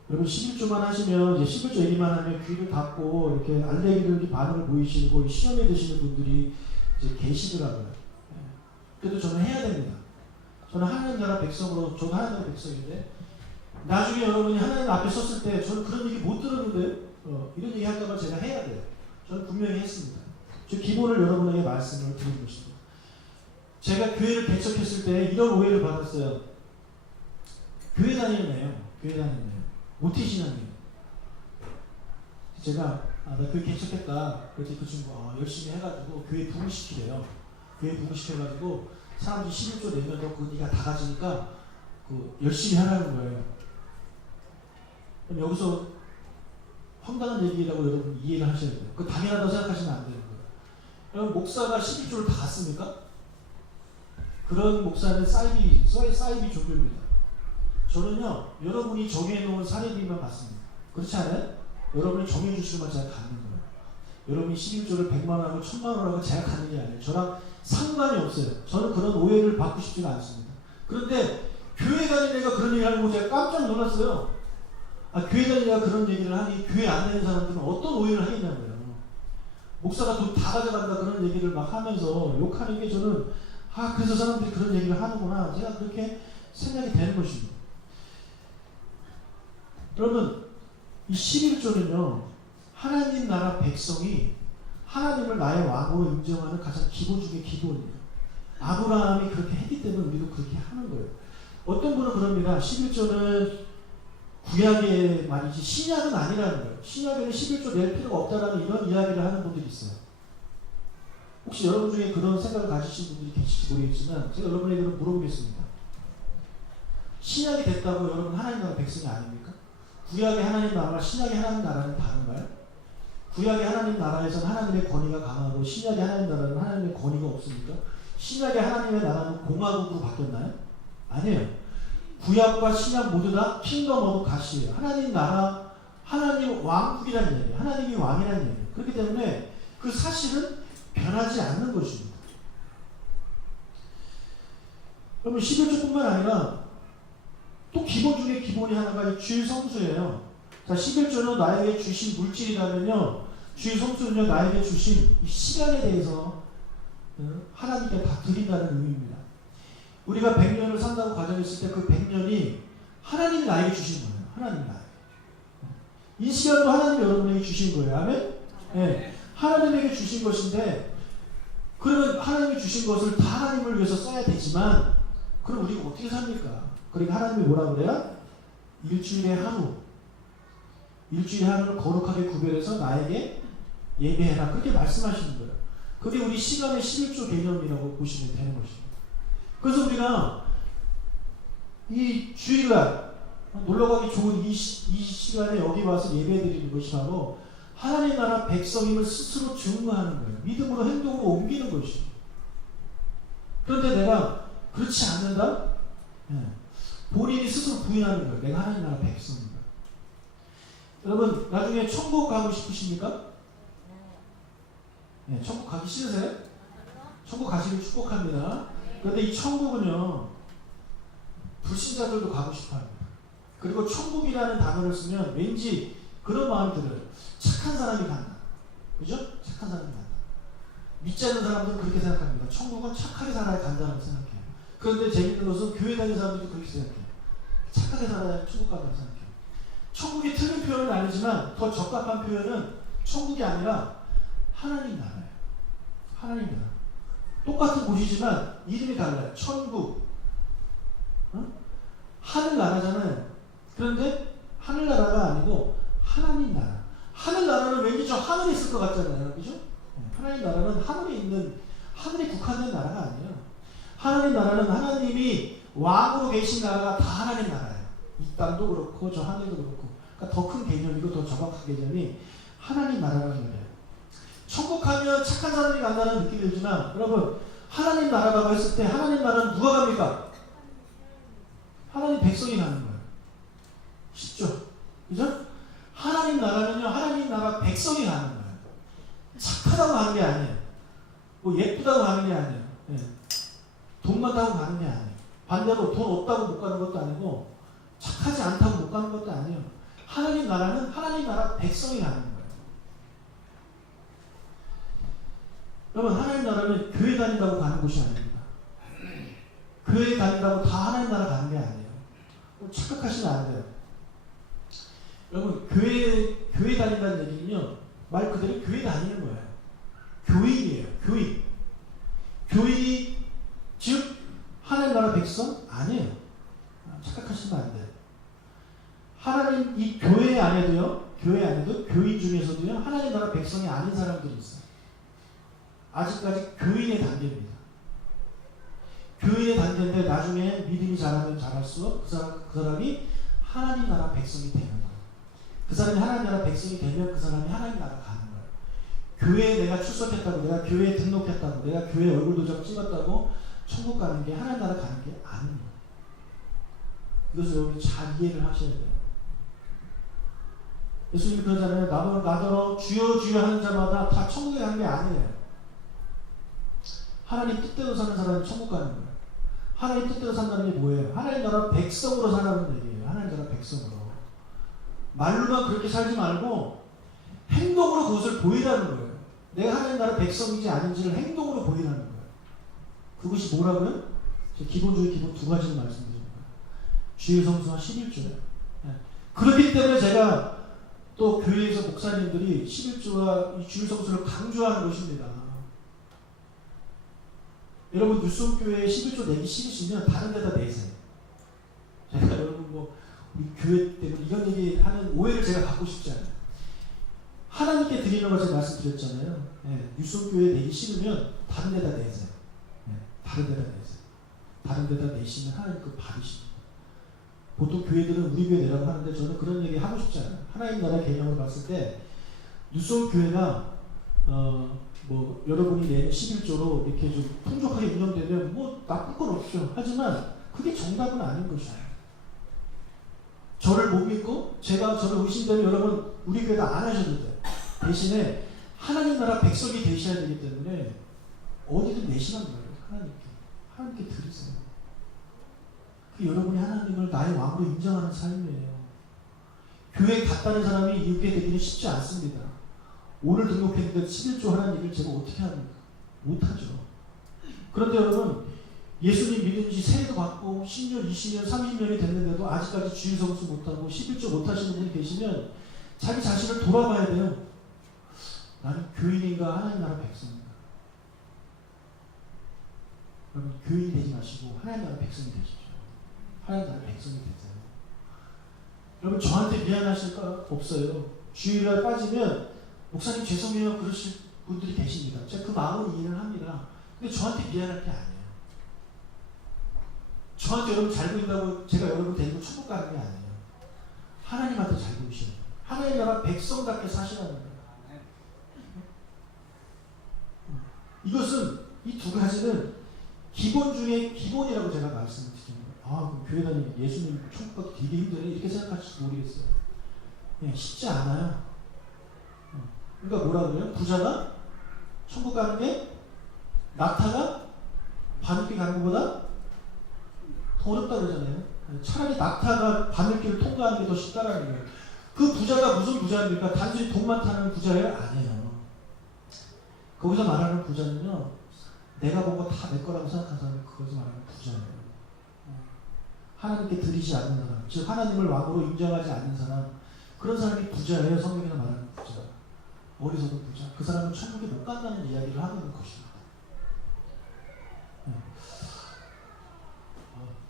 여러분 11조만 하시면 이제 11조 얘기만 하면 귀를 닫고 이렇게 알레기를 반응을 보이시고 시험에 드시는 분들이 이제 계시더라고요. 그래도 저는 해야 됩니다. 저는 하나님 나라 백성으로, 저는 하나님 나라 백성인데 나중에 여러분이 하나님 앞에 섰을 때 저는 그런 얘기 못 들었는데 이런 얘기 할까봐 제가 해야 돼요. 저는 분명히 했습니다. 저 기본을 여러분에게 말씀을 드린 것입니다. 제가 교회를 개척했을 때 이런 오해를 받았어요. 교회 다니는 애요. 교회 다니는 애요. 모태신앙이에요. 제가 나 교회 개척했다. 그랬더니 그 친구 열심히 해가지고 교회 부흥시키래요. 교회 부흥시켜가지고 사람들이 11조 내면 그거 네가 다 가지니까 그 열심히 하라는 거예요. 그럼 여기서 황당한 얘기라고 여러분 이해를 하셔야 돼요. 그거 당연하다고 생각하시면 안 되는 거예요. 여러분 목사가 11조를 다 씁니까? 그런 목사는 사이비 종교입니다. 저는요, 여러분이 정해놓은 사례비만 받습니다. 그렇지 않아요? 여러분이 정해주시는 건 제가 갖는 거예요. 여러분이 11조를 100만 원하고 1000만 원하고 제가 갖는 게 아니에요. 저랑 상관이 없어요. 저는 그런 오해를 받고 싶지가 않습니다. 그런데 교회 다니는 애가 그런 얘기를 하고 제가 깜짝 놀랐어요. 교회 다니는 애가 그런 얘기를 하니 교회 안 다니는 사람들은 어떤 오해를 하겠냐고요. 목사가 돈 다 가져간다 그런 얘기를 막 하면서 욕하는 게 저는 그래서 사람들이 그런 얘기를 하는구나. 제가 그렇게 생각이 되는 것입니다. 여러분, 이 11조는요, 하나님 나라 백성이 하나님을 나의 왕으로 인정하는 가장 기본 중의 기본이에요. 아브라함이 그렇게 했기 때문에 우리도 그렇게 하는 거예요. 어떤 분은 그럽니다. 11조는 구약의 말이지 신약은 아니라는 거예요. 신약에는 11조 낼 필요가 없다라는 이런 이야기를 하는 분들이 있어요. 혹시 여러분 중에 그런 생각을 가지신 분들이 계실지 모르겠지만 제가 여러분에게 물어보겠습니다. 신약이 됐다고 여러분 하나님 나라 백성이 아닙니까? 구약의 하나님 나라와 신약의 하나님 나라는 다른가요? 구약의 하나님 나라에서는 하나님의 권위가 강하고 신약의 하나님 나라는 하나님의 권위가 없습니까? 신약의 하나님의 나라는 공화국으로 바뀌었나요? 아니에요. 구약과 신약 모두 다 킹덤 오브 갓이에요. 하나님 나라, 하나님 왕국이라는 얘기예요. 하나님이 왕이라는 얘기예요. 그렇기 때문에 그 사실은 변하지 않는 것입니다. 그러면 11조뿐만 아니라 또 기본 중에 기본이 하나가 주일 성수예요. 자, 11조는 나에게 주신 물질이라면요, 주일 성수는요, 나에게 주신 이 시간에 대해서 하나님께 다 드린다는 의미입니다. 우리가 100년을 산다고 가정했을 때 그 100년이 하나님이 나에게 주신 거예요. 하나님이 나에게. 이 시간도 하나님이 여러분에게 주신 거예요. 아멘? 네. 하나님에게 주신 것인데 그러면 하나님이 주신 것을 다 하나님을 위해서 써야 되지만 그럼 우리가 어떻게 삽니까? 그러니까 하나님이 뭐라 그래요? 일주일에 하루를 거룩하게 구별해서 나에게 예배해라. 그렇게 말씀하시는 거예요. 그게 우리 시간의 11조 개념이라고 보시면 되는 것입니다. 그래서 우리가 이 주일날 놀러가기 좋은 이 시간에 여기 와서 예배드리는 것이 바로 하나님 나라 백성임을 스스로 증거하는 거예요. 믿음으로 행동으로 옮기는 것이죠. 그런데 내가 그렇지 않는다? 본인이 스스로 부인하는 거예요. 내가 하나님 나라 백성입니다. 여러분 나중에 천국 가고 싶으십니까? 네, 천국 가기 싫으세요? 천국 가시길 축복합니다. 그런데 이 천국은요 불신자들도 가고 싶어합니다. 그리고 천국이라는 단어를 쓰면 왠지 그런 마음이 들어요. 착한 사람이 간다. 그죠? 착한 사람이 간다. 믿지 않는 사람들은 그렇게 생각합니다. 천국은 착하게 살아야 간다고 생각해요. 그런데 재밌는 것은 교회 다니는 사람들도 그렇게 생각해요. 착하게 살아야 천국 간다고 생각해요. 천국이 틀린 표현은 아니지만 더 적합한 표현은 천국이 아니라 하나님 나라예요. 하나님 나라. 똑같은 곳이지만 이름이 달라요. 천국. 하늘나라잖아요. 그런데 하늘나라가 아니고 하나님 나라. 하늘나라는 왠지 저 하늘에 있을 것 같잖아요. 그죠? 하나님 나라는 하늘에 국한된 나라가 아니에요. 하나님 나라는 하나님이 왕으로 계신 나라가 다 하나님 나라예요. 이 땅도 그렇고 저 하늘도 그렇고. 그러니까 더 큰 개념이고 더 정확한 개념이 하나님 나라라는 거예요. 천국 가면 착한 사람이 간다는 느낌이 들지만 여러분 하나님 나라라고 했을 때 하나님 나라는 누가 갑니까? 하나님 백성이 가는 거예요. 쉽죠? 그죠? 하나님 나라는요, 하나님 나라 백성이 가는 거예요. 착하다고 가는 게 아니에요. 뭐 예쁘다고 가는 게 아니에요. 네. 돈 많다고 가는 게 아니에요. 반대로 돈 없다고 못 가는 것도 아니고, 착하지 않다고 못 가는 것도 아니에요. 하나님 나라는 하나님 나라 백성이 가는 거예요. 여러분, 하나님 나라는 교회 다닌다고 가는 곳이 아닙니다. 교회 다닌다고 다 하나님 나라 가는 게 아니에요. 착각하시면 안 돼요. 여러분 교회 다닌다는 얘기는요 말 그대로 교회 다니는 거예요. 교인이에요. 교인이 즉 하나님 나라 백성 아니에요. 착각하시면 안 돼요. 하나님 이 교회 안에도 교인 중에서도요 하나님 나라 백성이 아닌 사람들이 있어요. 아직까지 교인의 단계입니다. 교인의 단계인데 나중에 믿음이 자라면 자랄수록 그 사람이 하나님 나라 백성이 되는 거예요. 그 사람이 하나님 나라 백성이 되면 그 사람이 하나님 나라 가는 거예요. 교회에 내가 출석했다고, 내가 교회에 등록했다고, 내가 교회 얼굴 도장 찍었다고 천국 가는 게 하나님 나라 가는 게 아닙니다. 이것을 여러분이 잘 이해를 하셔야 돼요. 예수님이 그러잖아요. 나더러 주여 주여 하는 자마다 다 천국에 가는 게 아니에요. 하나님 뜻대로 사는 사람이 천국 가는 거예요. 하나님 뜻대로 산다는 게 뭐예요? 하나님 나라 백성으로 살아가는 얘기예요. 하나님 나라 백성으로. 말로만 그렇게 살지 말고 행동으로 그것을 보이라는 거예요. 내가 하나님 나라 백성인지 아닌지를 행동으로 보이라는 거예요. 그것이 뭐라고요? 기본 두 가지를 말씀드립니다. 주일 성수와 11조예요. 그렇기 때문에 제가 또 교회에서 목사님들이 11조와 이 주일 성수를 강조하는 것입니다. 여러분 뉴스홈교회에 11조 내기 싫으시면 다른 데다 내세요. 제가 여러분 우리 교회 때문에 이런 얘기 하는 오해를 제가 받고 싶지 않아요. 하나님께 드리는 것을 말씀드렸잖아요. 뉴스홈교회에 내기 싫으면 다른 데다 내세요. 다른 데다 내세요. 다른 데다 내시면 하나님 그거 받으십니다. 보통 교회들은 우리 교회 내라고 하는데 저는 그런 얘기 하고 싶지 않아요. 하나님 나라 개념을 봤을 때 뉴스홈교회가 여러분이 내는 11조로 이렇게 좀 풍족하게 운영되면 나쁠 건 없죠. 하지만 그게 정답은 아닌 것이에요. 저를 못 믿고 제가 저를 의심되면 여러분 우리 교회가 안 하셔도 돼요. 대신에 하나님 나라 백성이 되셔야 되기 때문에 어디든 내시라는 거예요. 하나님께 드리세요. 그 여러분이 하나님을 나의 왕으로 인정하는 삶이에요. 교회에 갔다는 사람이 이렇게 되기는 쉽지 않습니다. 오늘 등록했는데 11조 하라는 얘기를 제가 어떻게 합니까? 못하죠. 그런데 여러분 예수님 믿은 지 세례도 받고 10년, 20년, 30년이 됐는데도 아직까지 주일 성수 못하고 11조 못하시는 분이 계시면 자기 자신을 돌아봐야 돼요. 나는 교인인가 하나님 나라 백성인가? 여러분 교인이 되지 마시고 하나님 나라 백성이 되십시오. 하나님 나라 백성이 되세요. 여러분 저한테 미안하실 거 없어요. 주일날 빠지면 목사님 죄송해요 그러실 분들이 계십니다. 제가 그 마음은 이해를 합니다. 근데 저한테 미안할 게 아니에요. 저한테 여러분 잘 보인다고 제가 여러분 데리고 천국 가는 게 아니에요. 하나님한테 잘 보이시는 거예요. 하나님 나라 백성답게 사시라는 거예요. 이것은 이 두 가지는 기본 중에 기본이라고 제가 말씀을 드립니다. 아, 교회 다니면 예수님 천국 가기 되게 힘드네 이렇게 생각하실지 모르겠어요. 그냥 쉽지 않아요. 그러니까 뭐라 그래요? 부자가 천국 가는 게 낙타가 바늘길 가는 것보다 더 어렵다 그러잖아요. 차라리 낙타가 바늘길을 통과하는 게 더 쉽다라는 거예요. 그 부자가 무슨 부자입니까? 단순히 돈만 타는 부자예요? 아니에요. 거기서 말하는 부자는요, 내가 본 거 다 내 거라고 생각하는 사람이 그것을 말하는 부자예요. 하나님께 드리지 않는 사람, 즉 하나님을 왕으로 인정하지 않는 사람, 그런 사람이 부자예요. 성경에서 말하는 부자. 어리석은 부자. 그 사람은 천국에 못 간다는 이야기를 하는 것입니다.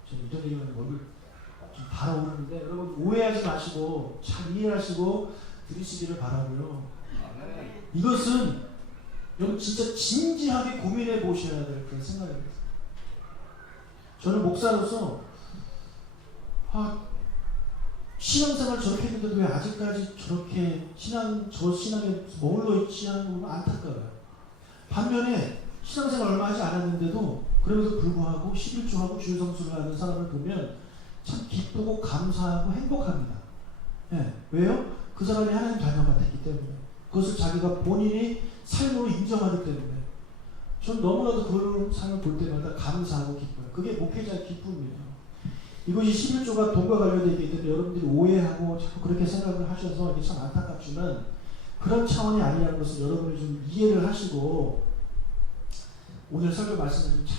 제가 이런 얘기하면 얼굴 좀 달아오르는데 여러분 오해하지 마시고 잘 이해하시고 들으시기를 바라고요. 이것은 여러분 진짜 진지하게 고민해 보셔야 될 그런 생각입니다. 저는 목사로서 신앙생활 저렇게 했는데도 왜 아직까지 저렇게 저 신앙에 머물러 있지 않은 건 안타까워요. 반면에 신앙생활 얼마 하지 않았는데도 그럼에도 불구하고 11조하고 주일성수를 하는 사람을 보면 참 기쁘고 감사하고 행복합니다. 네. 왜요? 그 사람이 하나님 자녀가 됐기 때문에 그것을 자기가 본인이 삶으로 인정하기 때문에 전 너무나도 그런 삶을 볼 때마다 감사하고 기뻐요. 그게 목회자의 기쁨이에요. 이것이 11조가 돈과 관련되어 있기 때문에 여러분들이 오해하고 자꾸 그렇게 생각을 하셔서 이게 참 안타깝지만 그런 차원이 아니라는 것을 여러분이 좀 이해를 하시고 오늘 설교 말씀을 좀 잘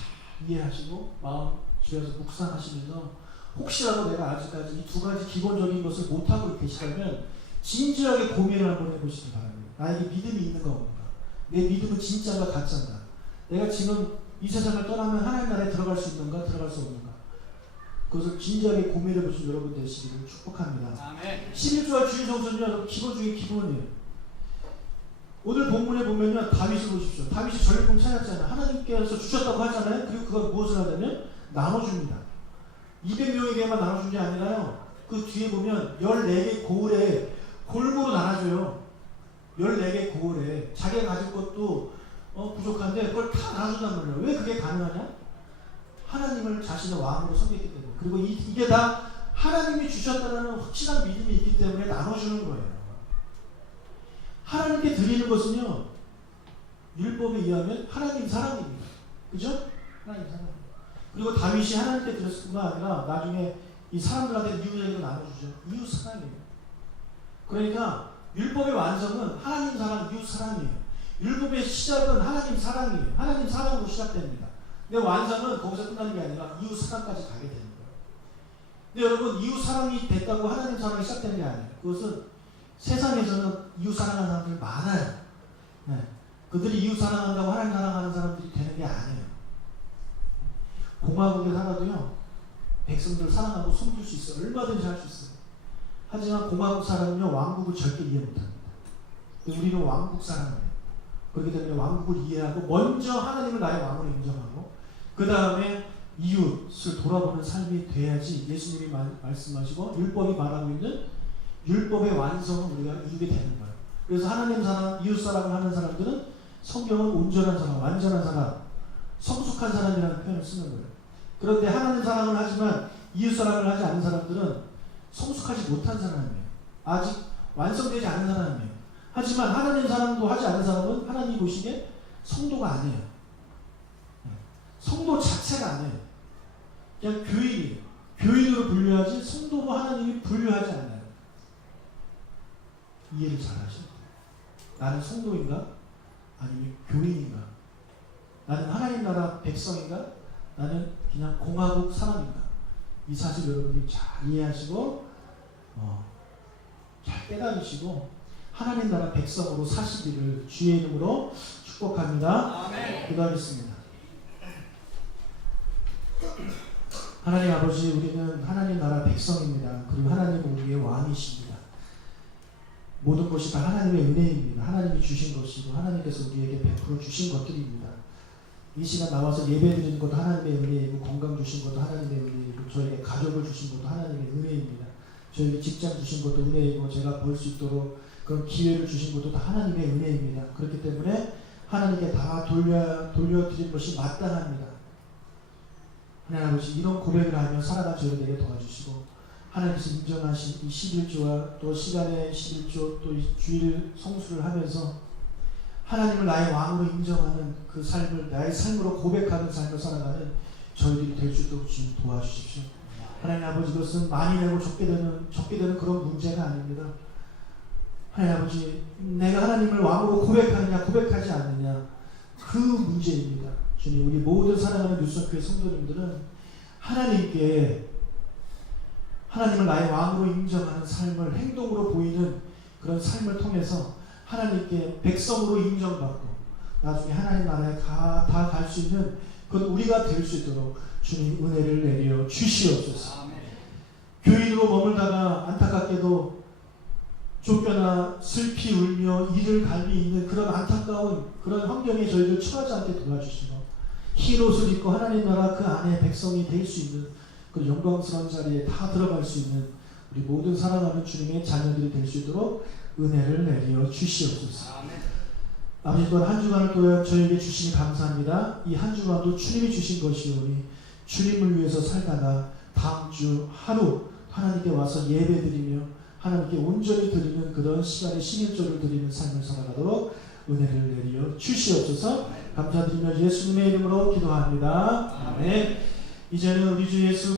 이해하시고 마음 집에서 묵상하시면서 혹시라도 내가 아직까지 이 두 가지 기본적인 것을 못하고 계시다면 진지하게 고민을 한번 해보시기 바랍니다. 나에게 믿음이 있는가 없는가? 내 믿음은 진짜인가 가짜인가? 내가 지금 이 세상을 떠나면 하나님 나라에 들어갈 수 있는가 들어갈 수 없는가? 그것을 진지하게 고민해 보신 여러분 되시기를 축복합니다. 11조와 주일성수는요 기본중의 기본이에요. 오늘 본문에 보면요 다윗을 보십시오. 다윗이 전리품 찾았잖아요. 하나님께서 주셨다고 하잖아요. 그리고 그걸 무엇을 하냐면 나눠줍니다. 200명에게만 나눠준 게 아니라요. 그 뒤에 보면 14개 고을에 골고루 나눠줘요. 14개 고을에 자기가 가질 것도 부족한데 그걸 다 나눠준단 말이에요. 왜 그게 가능하냐? 하나님을 자신의 왕으로 섬겼기 때문에. 그리고 이게 다 하나님이 주셨다는 확실한 믿음이 있기 때문에 나눠주는 거예요. 하나님께 드리는 것은요 율법에 의하면 하나님 사랑입니다. 그죠? 하나님 사랑. 그리고 다윗이 하나님께 드렸을 뿐만 아니라 나중에 이 사람들한테 이웃에게도 나눠주죠. 이웃 사랑이에요. 그러니까 율법의 완성은 하나님 사랑, 이웃 사랑이에요. 율법의 시작은 하나님 사랑이에요. 하나님 사랑으로 시작됩니다. 근데 완성은 거기서 끝나는 게 아니라 이웃 사랑까지 가게 되는 거예요. 근데 여러분 이웃 사랑이 됐다고 하나님 사랑이 시작되는 게 아니에요. 그것은 세상에서는 이웃 사랑하는 사람들이 많아요. 네. 그들이 이웃 사랑한다고 하나님 사랑하는 사람들이 되는 게 아니에요. 공화국에 살아도요 백성들 사랑하고 섬길 수 있어요. 얼마든지 할 수 있어요. 하지만 공화국 사람은요 왕국을 절대 이해 못합니다. 우리는 왕국 사람이에요. 그렇기 때문에 왕국을 이해하고 먼저 하나님을 나의 왕으로 인정하고 그 다음에 이웃을 돌아보는 삶이 돼야지 예수님이 말씀하시고 율법이 말하고 있는 율법의 완성을 우리가 이루게 되는 거예요. 그래서 하나님 사랑, 이웃 사랑을 하는 사람들은 성경은 온전한 사람, 완전한 사람, 성숙한 사람이라는 표현을 쓰는 거예요. 그런데 하나님 사랑을 하지만 이웃 사랑을 하지 않는 사람들은 성숙하지 못한 사람이에요. 아직 완성되지 않은 사람이에요. 하지만 하나님 사랑도 하지 않는 사람은 하나님이 보시기에 성도가 아니에요. 성도 자체가 아니에요. 그냥 교인이에요. 교인으로 분류하지 성도로 하나님이 분류하지 않아요. 이해를 잘 하셔야 돼요. 나는 성도인가? 아니면 교인인가? 나는 하나님 나라 백성인가? 나는 그냥 공화국 사람인가? 이 사실 여러분이 잘 이해하시고 잘 깨달으시고 하나님 나라 백성으로 사시기를 주의 이름으로 축복합니다. 아멘. 기도하겠습니다. 하나님 아버지, 우리는 하나님 나라 백성입니다. 그리고 하나님은 우리의 왕이십니다. 모든 것이 다 하나님의 은혜입니다. 하나님이 주신 것이고 하나님께서 우리에게 베풀어 주신 것들입니다. 이 시간 나와서 예배 드리는 것도 하나님의 은혜이고, 건강 주신 것도 하나님의 은혜이고, 저에게 가족을 주신 것도 하나님의 은혜입니다. 저에게 직장 주신 것도 은혜이고, 제가 벌 수 있도록 그런 기회를 주신 것도 다 하나님의 은혜입니다. 그렇기 때문에 하나님께 다 돌려드린 것이 마땅합니다. 하나님 아버지, 이런 고백을 하며 살아간 저를 되게 도와주시고, 하나님께서 인정하신 이 11조와 또 시간의 11조 또 이 주일 성수를 하면서 하나님을 나의 왕으로 인정하는 그 삶을 나의 삶으로 고백하는 삶을 살아가는 저희들이 될 수 있도록 주님 도와주십시오. 하나님 아버지, 그것은 많이 내고 적게 되는 그런 문제가 아닙니다. 하나님 아버지, 내가 하나님을 왕으로 고백하느냐 고백하지 않느냐, 그 문제입니다. 주님, 우리 모든 사랑하는 뉴스교회 성도님들은 하나님께 하나님을 나의 왕으로 인정하는 삶을 행동으로 보이는 그런 삶을 통해서 하나님께 백성으로 인정받고 나중에 하나님 나라에 다 갈 수 있는 그건 우리가 될 수 있도록 주님 은혜를 내려 주시옵소서. 교인으로 머물다가 안타깝게도 쫓겨나 슬피 울며 이를 갈미 있는 그런 안타까운 그런 환경에 저희들 처하지 않게 도와주시고, 흰 옷을 입고 하나님 나라 그 안에 백성이 될 수 있는 그 영광스러운 자리에 다 들어갈 수 있는 우리 모든 사랑하는 주님의 자녀들이 될 수 있도록 은혜를 내려 주시옵소서. 아버지, 또한 한 주간을 또 저에게 주시니 감사합니다. 이 한 주간도 주님이 주신 것이오니 주님을 위해서 살다가 다음 주 하루 하나님께 와서 예배드리며 하나님께 온전히 드리는 그런 시간의 11조를 드리는 삶을 살아가도록 은혜를 내려 주시옵소서. 감사드리며 예수님의 이름으로 기도합니다. 아멘. 이제는 우리 주 예수